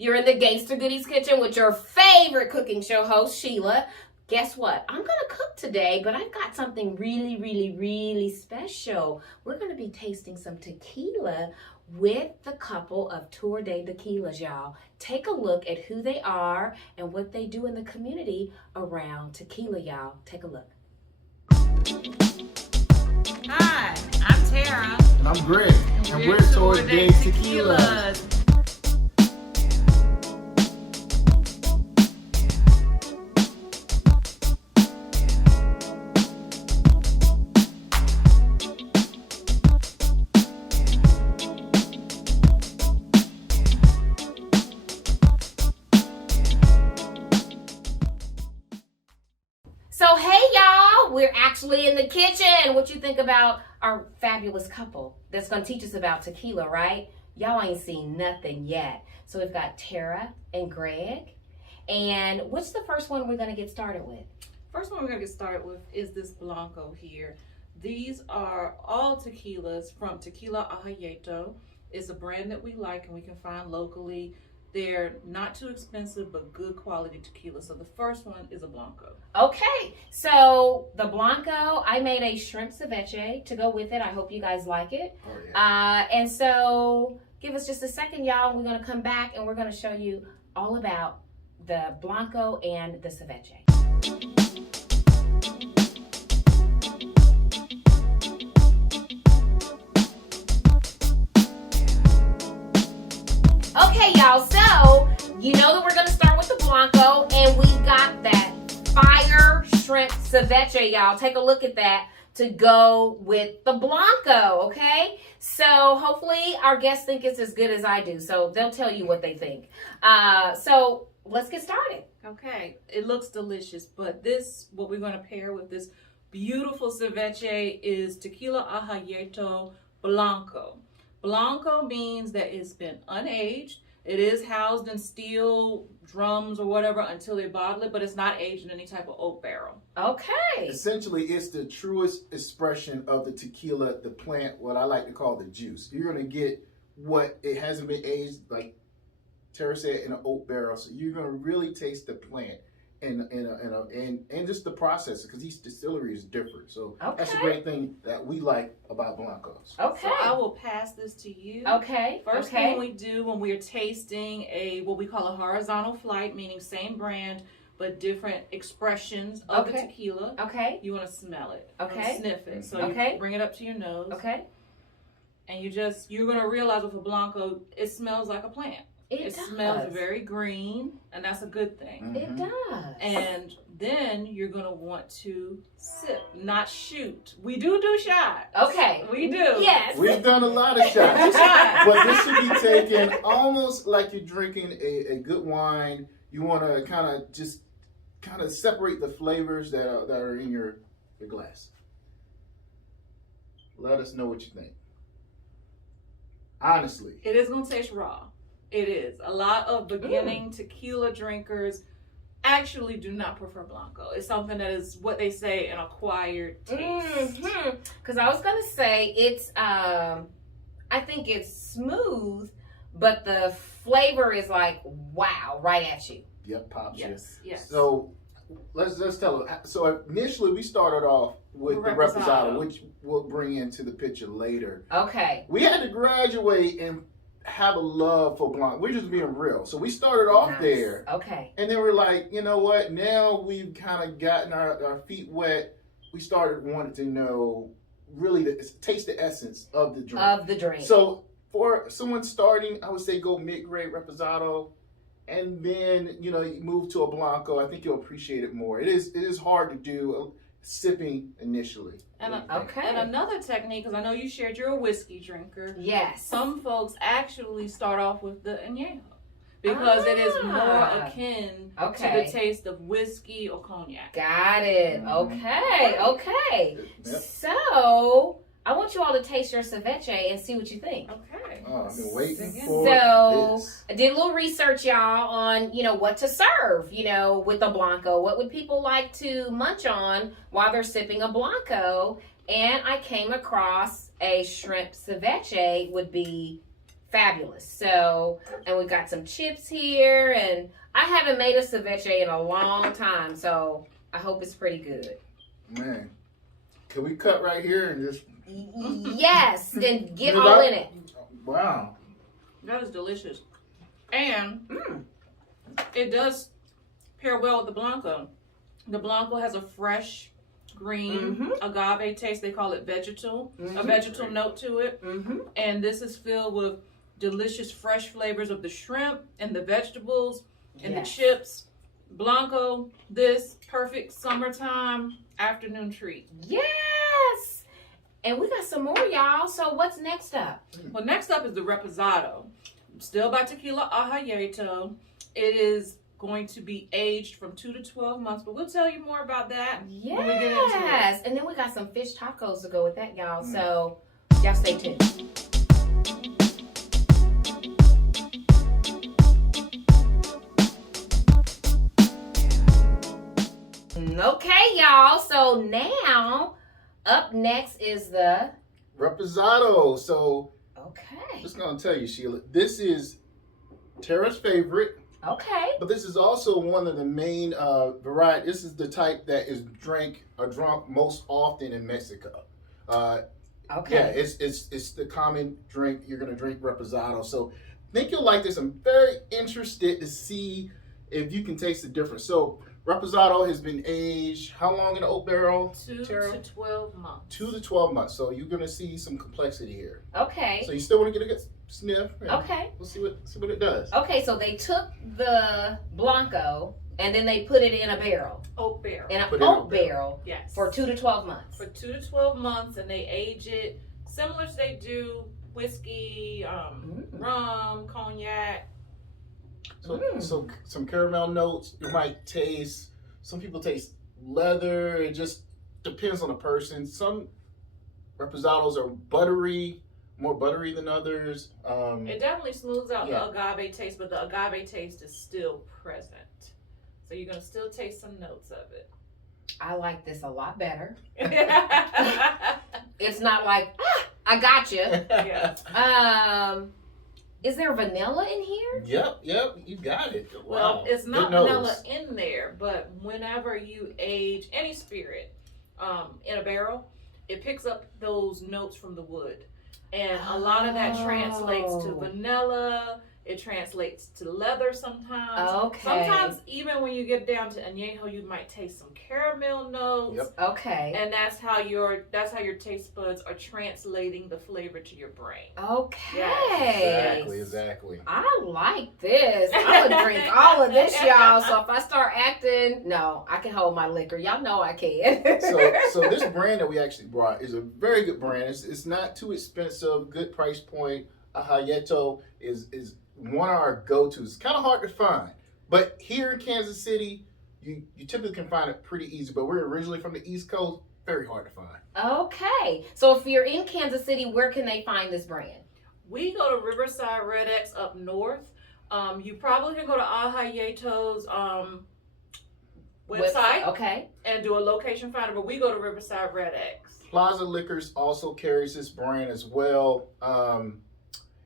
You're in the Gangsta Goodies Kitchen with your favorite cooking show host, Sheila. Guess what? I'm going to cook today, but I've got something really, really, really special. We're going to be tasting some tequila with the couple of Tour de Tequilas, y'all. Take a look at who they are and what they do in the community around tequila, y'all. Take a look. Hi, I'm Tara. And I'm Greg. And we're Tour de Tequila. So, hey, y'all, we're actually in the kitchen. What you think about our fabulous couple that's going to teach us about tequila, right? Y'all ain't seen nothing yet. So we've got Tara and Greg. And what's the first one we're going to get started with? First one we're going to get started with is this Blanco here. These are all tequilas from Tequila Aha Yeto. It's a brand that we like and we can find locally. They're not too expensive, but good quality tequila. So the first one is a Blanco. Okay, so the Blanco, I made a shrimp ceviche to go with it. I hope you guys like it. Oh, yeah. And so give us just a second, y'all. We're going to come back and we're going to show you all about the Blanco and the ceviche. Okay, y'all, so you know that we're going to start with the Blanco, and we've got that fire shrimp ceviche, y'all. Take a look at that to go with the Blanco, okay? So hopefully our guests think it's as good as I do, so they'll tell you what they think. So let's get started. Okay, it looks delicious, but what we're going to pair with this beautiful ceviche is Tequila Aha Yeto Blanco. Blanco means that it's been unaged. It is housed in steel drums or whatever until they bottle it, but it's not aged in any type of oak barrel. Okay. Essentially, it's the truest expression of the tequila, the plant, what I like to call the juice. You're going to get what it hasn't been aged, like Tara said, in an oak barrel. So you're going to really taste the plant and just the process, because each distillery is different. So that's a great thing that we like about Blancos. Okay. So I will pass this to you. Okay. First thing we do when we're tasting what we call a horizontal flight, meaning same brand but different expressions of the tequila. Okay. You want to smell it. Okay. Sniff it. So you bring it up to your nose. Okay. And you're going to realize with a Blanco, it smells like a plant. It smells very green, and that's a good thing. It does. And then you're going to want to sip, not shoot. We do shots. Okay. We do. Yes. We've done a lot of shots. But this should be taken almost like you're drinking a good wine. You want to kind of separate the flavors that are in your glass. Let us know what you think. Honestly. It is going to taste raw. It is. A lot of beginning tequila drinkers actually do not prefer Blanco. It's something that is what they say an acquired taste. Because I was going to say it's, I think it's smooth, but the flavor is like, wow, right at you. Yep, pops. Yes. So let's tell them. So initially we started off with the Reposado, which we'll bring into the picture later. Okay. We had to graduate and have a love for Blanco. We're just being real. So we started off there. Okay. And then we're like, you know what? Now we've kind of gotten our feet wet. We started wanting to know, really, taste the essence of the drink. So for someone starting, I would say go mid-grade Reposado. And then, you move to a Blanco. I think you'll appreciate it more. It is hard to do sipping initially. And another technique, because I know you shared you're a whiskey drinker. Yes. Some folks actually start off with the añejo because it is more akin to the taste of whiskey or cognac. Got it. Okay. Yep. So I want you all to taste your ceviche and see what you think. Okay. Oh, I've been waiting for this. I did a little research, y'all, on, what to serve, with a Blanco. What would people like to munch on while they're sipping a Blanco? And I came across a shrimp ceviche would be fabulous. So, and we got some chips here, and I haven't made a ceviche in a long time, so I hope it's pretty good. Man, can we cut right here and just... Yes, and get all in it. Wow. That is delicious. And it does pair well with the Blanco. The Blanco has a fresh, green agave taste. They call it vegetal, a vegetal note to it. And this is filled with delicious fresh flavors of the shrimp and the vegetables and the chips. Blanco, this perfect summertime afternoon treat. Yes! And we got some more, y'all. So what's next up? Well, next up is the Reposado. Still by Tequila Aha Yeto. It is going to be aged from 2 to 12 months, but we'll tell you more about that when we get into it. And then we got some fish tacos to go with that, y'all. So y'all stay tuned. Okay, y'all. So now, up next is the Reposado. So, okay. just gonna tell you, Sheila, this is Tara's favorite. Okay. But this is also one of the main variety. This is the type that is drunk most often in Mexico. Okay. Yeah, it's the common drink. You're gonna drink Reposado. So, I think you'll like this. I'm very interested to see if you can taste the difference. So, Reposado has been aged how long in the oak barrel? 2 to 12 months. 2 to 12 months. So you're gonna see some complexity here. Okay. So you still want to get a good sniff? Okay. We'll see what it does. Okay, so they took the Blanco and then they put it in a barrel. Oak barrel. In an oak barrel. Yes. For 2 to 12 months. For 2 to 12 months, and they age it similar to they do whiskey, rum, cognac. So some caramel notes. You might taste. Some people taste leather. It just depends on the person. Some Reposados are buttery, more buttery than others. It definitely smooths out the agave taste, but the agave taste is still present. So you're gonna still taste some notes of it. I like this a lot better. It's not like I got you. Yeah. Is there vanilla in here? Yep, you got it. Wow. Well, it's not vanilla in there, but whenever you age any spirit in a barrel, it picks up those notes from the wood. And a lot of that translates to vanilla. It translates to leather sometimes. Okay. Sometimes even when you get down to añejo, you might taste some caramel notes. Yep. Okay. And that's how your taste buds are translating the flavor to your brain. Okay. Yes. Exactly. I like this. I would drink all of this, y'all. So if I start acting, no, I can hold my liquor. Y'all know I can. So this brand that we actually brought is a very good brand. It's not too expensive, good price point. Aha Yeto is one of our go-tos. Kind of hard to find, but here in Kansas City, you typically can find it pretty easy. But we're originally from the East Coast, very hard to find. Okay, so if you're in Kansas City, where can they find this brand? We go to Riverside Red X up north. You probably can go to Aha Yeto's website, okay, and do a location finder. But we go to Riverside Red X. Plaza Liquors also carries this brand as well.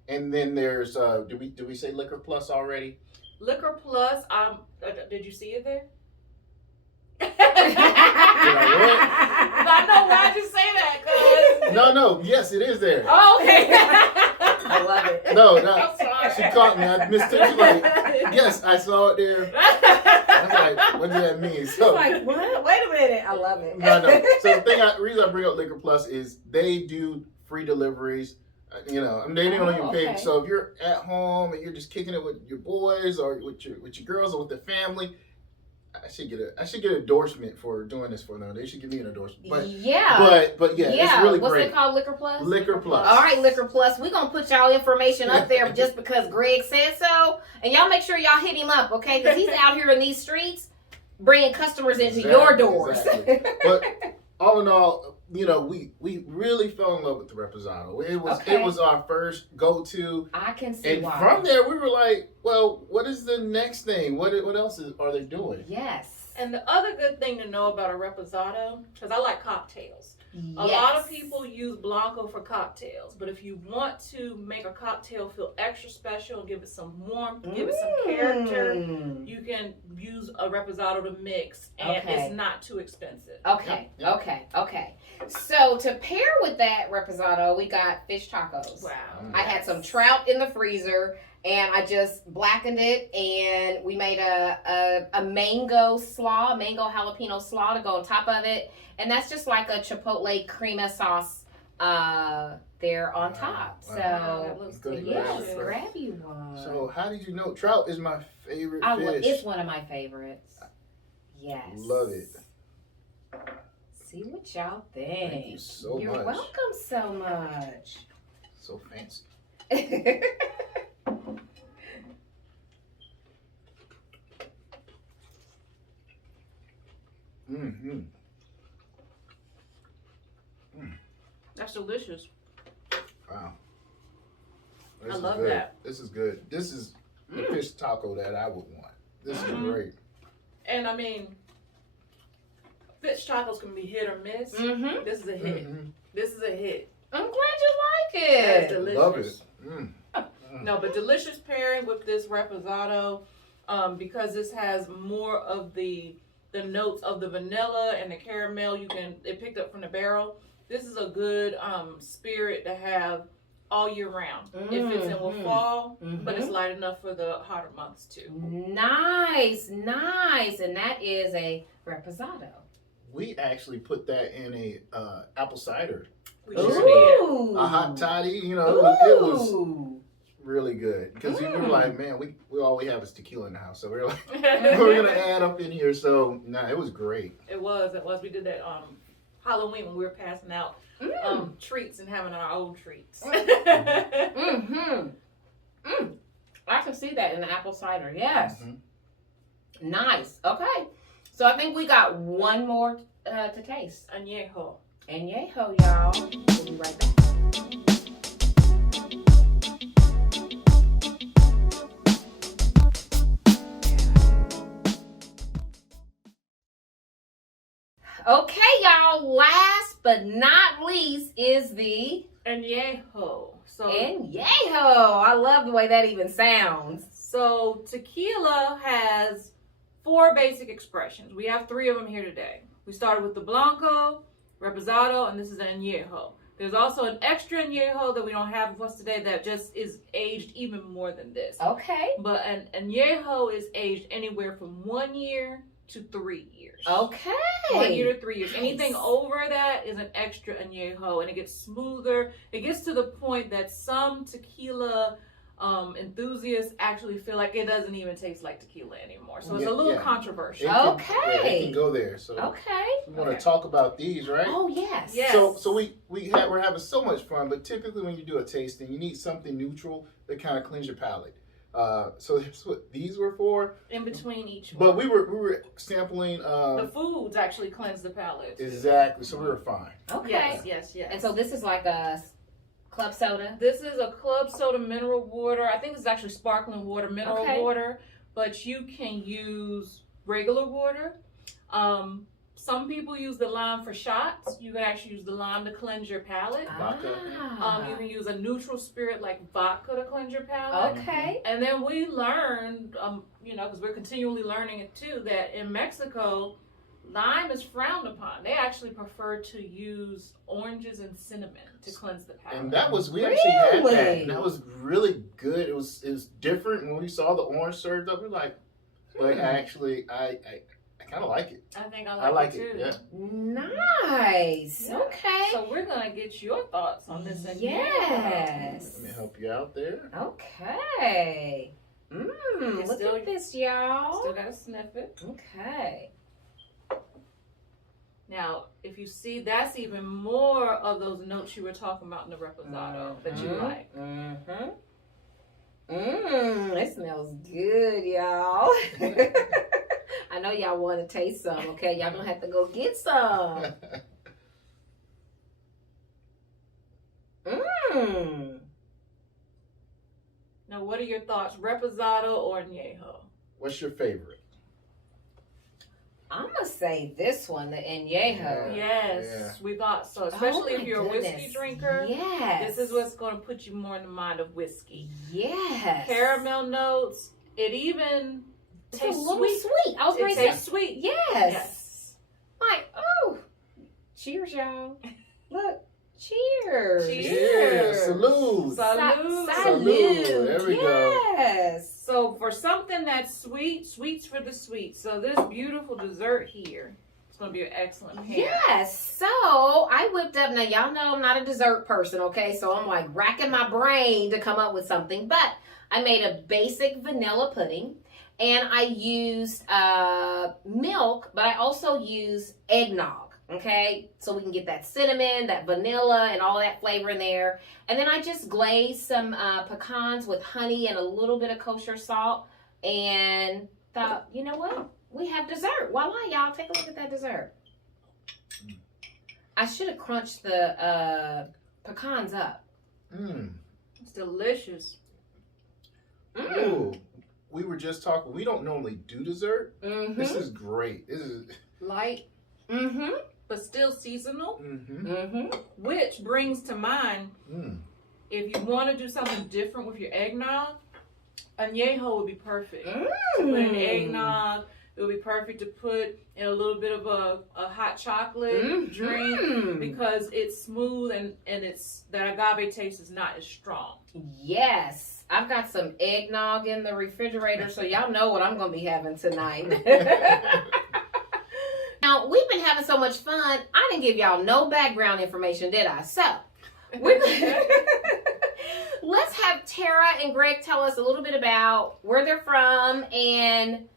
And then there's did we say Liquor Plus already? Liquor Plus, did you see it there? I know why'd you say that, cuz. No, yes, it is there. Oh, okay. I love it. No, I'm sorry. she caught me. I missed it. She's like, yes, I saw it there. I was like, what does that mean? So, it's like, what? Wait a minute. I love it. No. So the reason I bring up Liquor Plus is they do free deliveries. They don't even pay. Okay. So if you're at home and you're just kicking it with your boys or with your girls or with the family, I should get an endorsement for doing this for them. They should give me an endorsement. But yeah, it's really What's great. it called? Liquor Plus? Liquor Plus. All right, Liquor Plus. We're going to put y'all information up there just because Greg said so. And y'all make sure y'all hit him up, okay? Because he's out here in these streets bringing customers into your doors. Exactly. But all in all, we really fell in love with the Reposado. It was our first go-to. I can see why. And from there, we were like, well, what is the next thing? What else are they doing? Yes. And the other good thing to know about a Reposado, because I like cocktails. Yes. A lot of people use Blanco for cocktails, but if you want to make a cocktail feel extra special and give it some warmth, give it some character, you can use a Reposado to mix, and it's not too expensive. Okay, okay. So to pair with that Reposado, we got fish tacos. Wow. I had some trout in the freezer, and I just blackened it, and we made a mango slaw, mango jalapeno slaw to go on top of it. And that's just like a chipotle crema sauce there on top. Wow. So, that looks good. yes, grab you one. So, how did you know? Trout is my favorite fish. It's one of my favorites. Yes. Love it. See what y'all think. Thank you so You're much. welcome so much. So fancy. Mm-hmm. That's delicious. Wow. I love good. that. This is good. This is the fish taco that I would want. This is great. And I mean, fish tacos can be hit or miss. This is a hit. This is a hit. I'm glad you like it. That's delicious. Love it. No, but delicious pairing with this Reposado, because this has more of the notes of the vanilla and the caramel it picked up from the barrel. This is a good spirit to have all year round. It fits in with fall, but it's light enough for the hotter months too. Nice. And that is a Reposado. We actually put that in a apple cider. We sure did. A hot toddy, it was really good. Because we were like, man, we all we have is tequila in the house. So we were like, we're going to add up in here. So, it was great. It was. We did that Halloween when we were passing out treats and having our own treats. I can see that in the apple cider. Yes. Nice. Okay. So I think we got one more to taste. Añejo. Añejo, y'all. We'll be right back. Okay, y'all. Last but not least is the Añejo. Añejo. I love the way that even sounds. So tequila has 4 basic expressions. We have 3 of them here today. We started with the Blanco, Reposado, and this is an Añejo. There's also an extra Añejo that we don't have with us today that just is aged even more than this. Okay. But an Añejo is aged anywhere from 1 year to 3 years. Okay. 1 year to 3 years. Nice. Anything over that is an extra Añejo, and it gets smoother. It gets to the point that some tequila enthusiasts actually feel like it doesn't even taste like tequila anymore. So it's a little controversial. Okay. It can go there. So Okay. we want to talk about these, right? Oh, yes. Yes. So we're having so much fun, but typically when you do a tasting, you need something neutral that kind of cleans your palate. So that's what these were for. In between each one. But we were sampling. The foods actually cleanse the palate. Exactly. So we were fine. Okay. Yes. And so this is like a club soda. This is a club soda mineral water. I think this is actually sparkling water, mineral water, but you can use regular water. Some people use the lime for shots. You can actually use the lime to cleanse your palate. Vodka. You can use a neutral spirit like vodka to cleanse your palate. Okay. And then we learned, because we're continually learning it too, that in Mexico, lime is frowned upon. They actually prefer to use oranges and cinnamon to cleanse the palate. And that was, we actually had that. And that was really good. It was different. When we saw the orange served up, we were like, but actually, I kind of like it. I think I I like it too. Yeah. Nice. Yeah. Okay. So we're going to get your thoughts on this. Yes. Let me help you out there. Okay. Look at this, y'all. Still got to sniff it. Okay. Now, if you see, that's even more of those notes you were talking about in the Reposado that you like. It smells good, y'all. I know y'all want to taste some, okay? Y'all gonna have to go get some. Now, what are your thoughts, Reposado or Añejo? What's your favorite? I'm going to say this one, the Añejo. Yes, we thought so. Especially if you're a whiskey drinker. Yes. This is what's going to put you more in the mind of whiskey. Yes. Caramel notes. It even tastes a little sweet. I was going to say sweet. Yes. Like, oh. Cheers, y'all. Look. Cheers. Cheers. Salud. Salud. Salud. There we go. Yes. So for something that's sweet, sweets for the sweet. So this beautiful dessert here, it's going to be an excellent pair. Yes. So I whipped up. Now, y'all know I'm not a dessert person, okay? So I'm like racking my brain to come up with something. But I made a basic vanilla pudding. And I used milk, but I also used eggnog. Okay, so we can get that cinnamon, that vanilla, and all that flavor in there. And then I just glazed some pecans with honey and a little bit of kosher salt. And thought, you know what? We have dessert. Voila, y'all. Take a look at that dessert. I should have crunched the pecans up. It's delicious. Ooh, we were just talking. We don't normally do dessert. This is great. This is light. But still seasonal, which brings to mind, if you want to do something different with your eggnog, añejo would be perfect. To put in eggnog, it would be perfect to put in a little bit of a hot chocolate drink because it's smooth and it's that agave taste is not as strong. Yes. I've got some eggnog in the refrigerator, so y'all know what I'm going to be having tonight. Now, we've been having so much fun, I didn't give y'all no background information, did I? So, let's have Tara and Greg tell us a little bit about where they're from and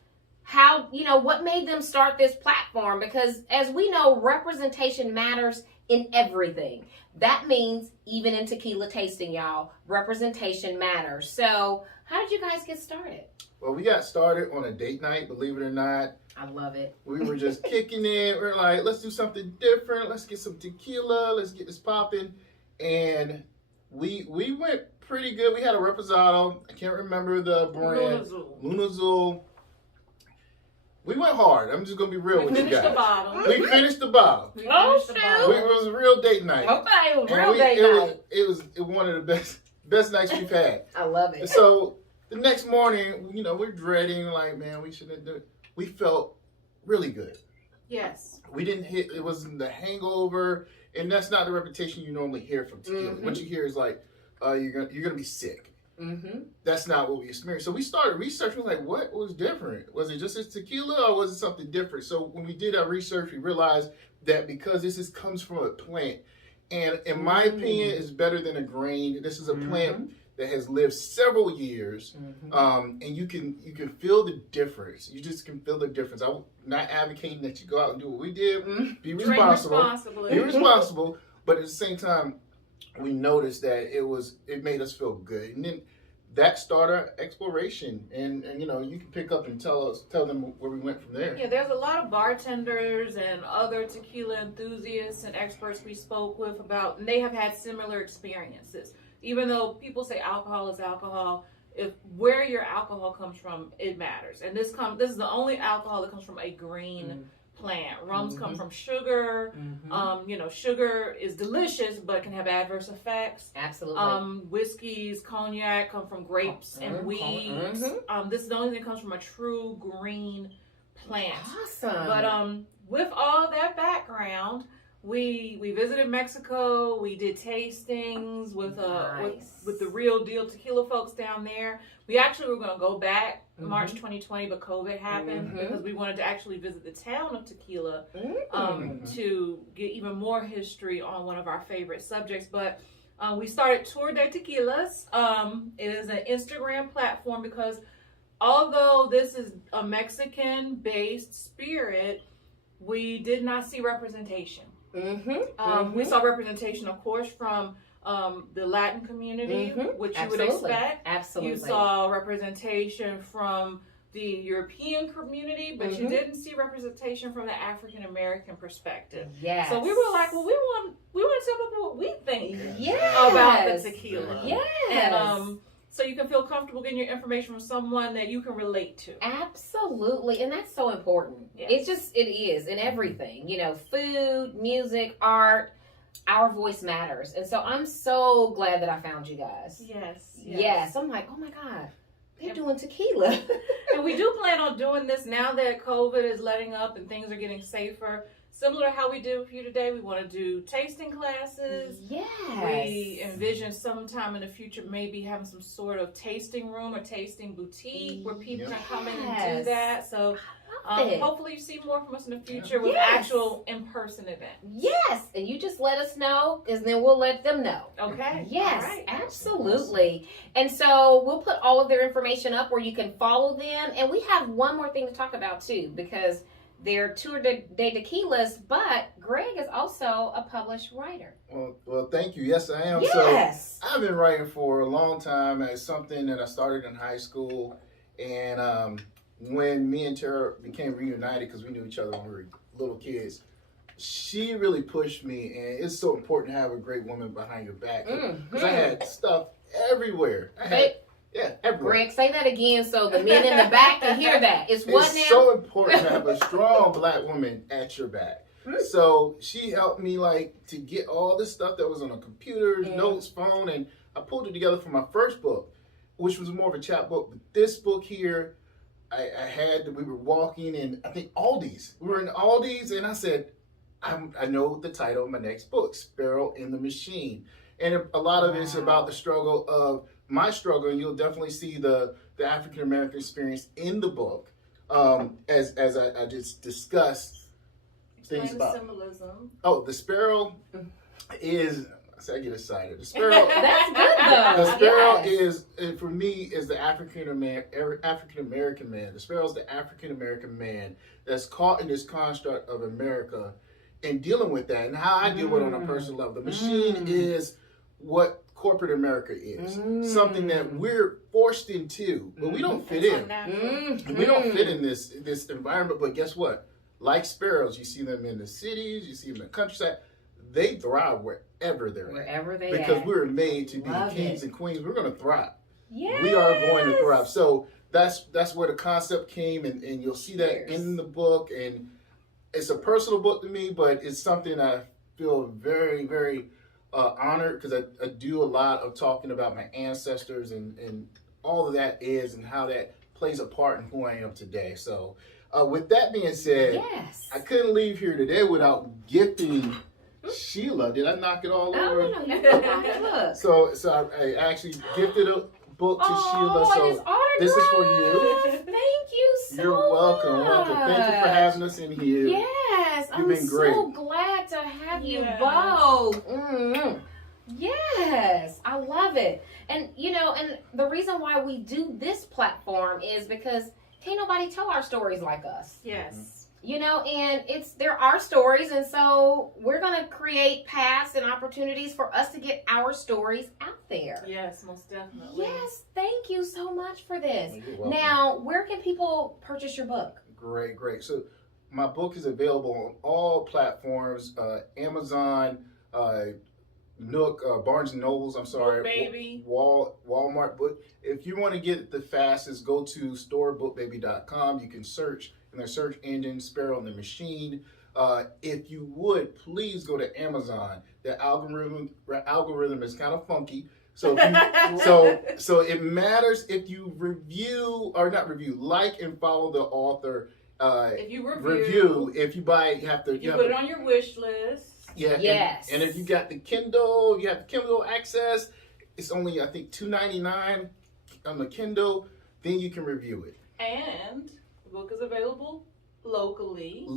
how, what made them start this platform. Because as we know, representation matters in everything. That means even in tequila tasting, y'all, representation matters. So, how did you guys get started? Well, we got started on a date night, believe it or not. I love it. We were just kicking it. We're like, let's do something different. Let's get some tequila. Let's get this popping. And we went pretty good. We had a Reposado. I can't remember the brand. Luna Azul. We went hard. I'm just going to be real with you guys. We finished the bottle. Shoot. It was a real date night. Okay, it was real date night. It was one of the best nights we've had. I love it. So the next morning, we're dreading, like, man, we shouldn't do it. We felt really good. Yes. We didn't hit, it wasn't the hangover, and that's not the reputation you normally hear from tequila. What you hear is like, you're gonna be sick. That's not what we experienced. So we started researching, like, what was different? Was it just this tequila, or was it something different? So when we did our research, we realized that because this comes from a plant, and in my opinion, it's better than a grain. This is a plant that has lived several years, and you can feel the difference. You just can feel the difference. I'm not advocating that you go out and do what we did. Be responsible. Be responsible. But at the same time, we noticed that it made us feel good. And then that started our exploration. And you can pick up and tell them where we went from there. Yeah, there's a lot of bartenders and other tequila enthusiasts and experts we spoke with about, and they have had similar experiences. Even though people say alcohol is alcohol, if where your alcohol comes from, it matters. And this is the only alcohol that comes from a green plant. Rums come from sugar. Sugar is delicious, but can have adverse effects. Absolutely. Whiskeys, cognac come from grapes and weeds. This is the only thing that comes from a true green plant. Awesome. But with all that background, we visited Mexico. We did tastings with the real deal tequila folks down there. We actually were going to go back March 2020, but COVID happened because we wanted to actually visit the town of Tequila to get even more history on one of our favorite subjects. But we started Tour de Tequilas. It is an Instagram platform because although this is a Mexican-based spirit, we did not see representation. We saw representation, of course, from the Latin community, which you would expect. Absolutely. You saw representation from the European community, but you didn't see representation from the African American perspective. Yes. So we were like, well, we want to tell people what we think about the tequila. Yes. And so you can feel comfortable getting your information from someone that you can relate to. Absolutely. And that's so important. Yes. It is in everything, you know, food, music, art, our voice matters. And so I'm so glad that I found you guys. Yes. I'm like, oh my God, they're doing tequila. And we do plan on doing this now that COVID is letting up and things are getting safer. Similar to how we did with you today, we want to do tasting classes. Yes. We envision sometime in the future maybe having some sort of tasting room or tasting boutique where people can come in and do that. So hopefully you see more from us in the future with actual in-person events. Yes. And you just let us know, because then we'll let them know. Okay. Yes, All right. absolutely. And so we'll put all of their information up where you can follow them. And we have one more thing to talk about too, because they're Tour de Tequilas, but Greg is also a published writer. Well, thank you. Yes, I am. Yes. So I've been writing for a long time. It's something that I started in high school. And when me and Tara became reunited, because we knew each other when we were little kids, she really pushed me. And it's so important to have a great woman behind your back. Because I had stuff everywhere. Everywhere. Greg, say that again so the men in the back can hear that. It's what now? It's so important to have a strong black woman at your back. So she helped me to get all this stuff that was on a computer, notes, phone, and I pulled it together for my first book, which was more of a chap book. But this book here, we were walking in, I think, Aldi's. We were in Aldi's, and I said, I know the title of my next book, Sparrow in the Machine. And a lot of it is about the struggle of my struggle, and you'll definitely see the African American experience in the book, as I just discussed things about symbolism. Oh, the sparrow is. I get excited. The sparrow. That's good though. The sparrow is, for me, is the African American man. The sparrow is the African American man that's caught in this construct of America and dealing with that, and how I deal with it on a personal level. The machine is what corporate America is, something that we're forced into, but we don't fit in. We don't fit in this environment. But guess what? Like sparrows, you see them in the cities, you see them in the countryside. They thrive wherever they're at. Because we were made to be kings and queens. We're going to thrive. Yes. We are going to thrive. So that's where the concept came, and you'll see that in the book. And it's a personal book to me, but it's something I feel very, very honored, because I do a lot of talking about my ancestors and all of that is, and how that plays a part in who I am today. So with that being said, I couldn't leave here today without gifting Sheila. Did I knock it all over? No. So I actually gifted a book to Sheila. So this is for you. Thank you so much. You're welcome. Thank you for having us in here. Yes, You've been great. So glad to have you both. Yes, I love it. And and the reason why we do this platform is because can't nobody tell our stories like us. Yes. And there are stories, and so we're going to create paths and opportunities for us to get our stories out there. Yes, most definitely. Yes, thank you so much for this. You're welcome. Now, where can people purchase your book? Great. So my book is available on all platforms, Amazon, Nook, Barnes & Nobles, Book Baby. Walmart. But if you want to get it the fastest, go to storebookbaby.com. You can search in their search engine, Sparrow in the Machine. If you would, please go to Amazon. The algorithm is kind of funky. So so it matters if you like and follow the author. If you review, if you buy it, you have to put it on your wish list. Yeah. Yes. And if you got the Kindle, you have the Kindle access. It's only, I think, $2.99 on the Kindle. Then you can review it. And the book is available locally.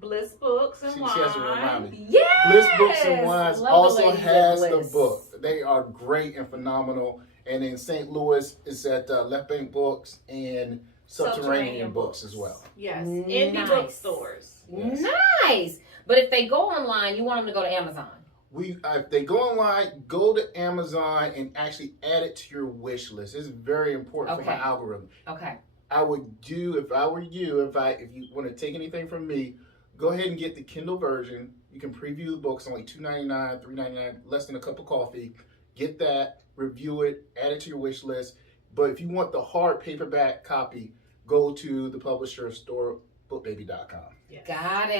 Bliss Books and Wines. She has to remind me. Yes. Bliss Books and Wines also has the Bliss. book. They are great and phenomenal. And in St. Louis, it's at Left Bank Books and Subterranean Books as well. Yes. Nice. Indie bookstores. Yes. Nice. But if they go online, you want them to go to Amazon. If they go online, go to Amazon and actually add it to your wish list. It's very important for my algorithm. Okay. I would do, if I were you, if you want to take anything from me, go ahead and get the Kindle version. You can preview the book. It's only $2.99, $3.99, less than a cup of coffee. Get that. review it, add it to your wish list. But if you want the hard paperback copy, go to the publisher store, bookbaby.com. Yes. Got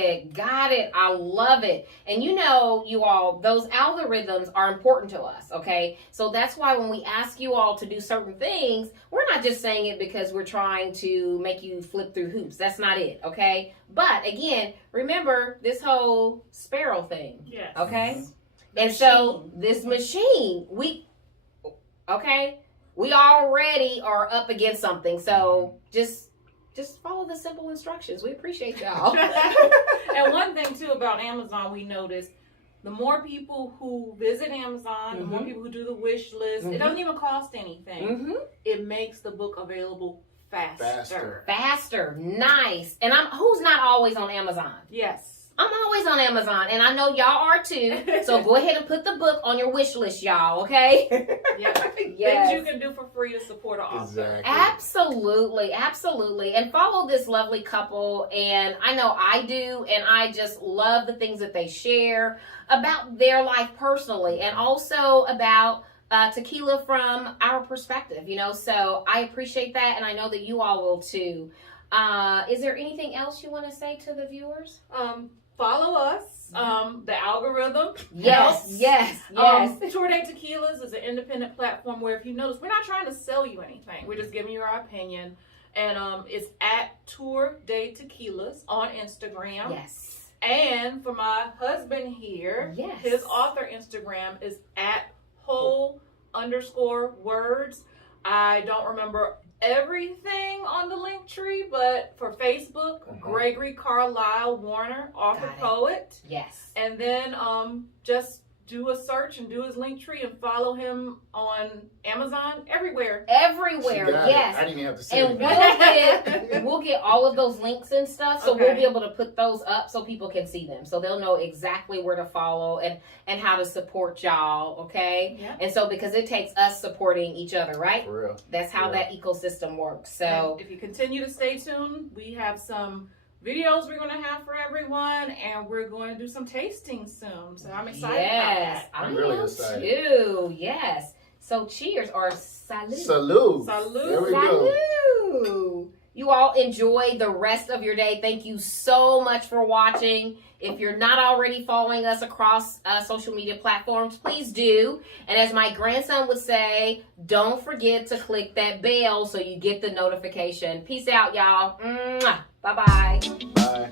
it. I love it. And you know, you all, those algorithms are important to us, okay? So that's why when we ask you all to do certain things, we're not just saying it because we're trying to make you flip through hoops. That's not it, okay? But again, remember this whole sparrow thing, yes. Okay? Mm-hmm. And so this machine, we already are up against something. So just follow the simple instructions. We appreciate y'all. And one thing too about Amazon, we noticed the more people who visit Amazon, the more people who do the wish list, it doesn't even cost anything. It makes the book available faster. Nice. And who's not always on Amazon? Yes. I'm always on Amazon, and I know y'all are too. So go ahead and put the book on your wish list, y'all, okay? Yeah. Yes. Things you can do for free to support an author. Exactly. Absolutely. And follow this lovely couple, and I know I do, and I just love the things that they share about their life personally, and also about tequila from our perspective, you know? So I appreciate that, and I know that you all will too. Is there anything else you want to say to the viewers? Follow us. The algorithm. Yes. Tour Day Tequilas is an independent platform where, if you notice, we're not trying to sell you anything. We're just giving you our opinion. And it's at Tour Day Tequilas on Instagram. Yes. And for my husband here, his author Instagram is at whole_words. I don't remember everything on the link tree, but for Facebook, Gregory Carlisle Warner, author poet. Yes. And then just do a search and do his link tree and follow him on Amazon, everywhere. Yes. I didn't even have to say and we'll get all of those links and stuff, so we'll be able to put those up so people can see them, so they'll know exactly where to follow and how to support y'all, okay? Yeah. And so because it takes us supporting each other, right? For real. That's how that ecosystem works. So and if you continue to stay tuned, we have some videos we're going to have for everyone, and we're going to do some tasting soon. So I'm excited about that. I'm really excited too. Yes. So cheers or salud. Salud. There we go. You all enjoy the rest of your day. Thank you so much for watching. If you're not already following us across social media platforms, please do. And as my grandson would say, don't forget to click that bell so you get the notification. Peace out, y'all. Mwah. Bye-bye. Bye.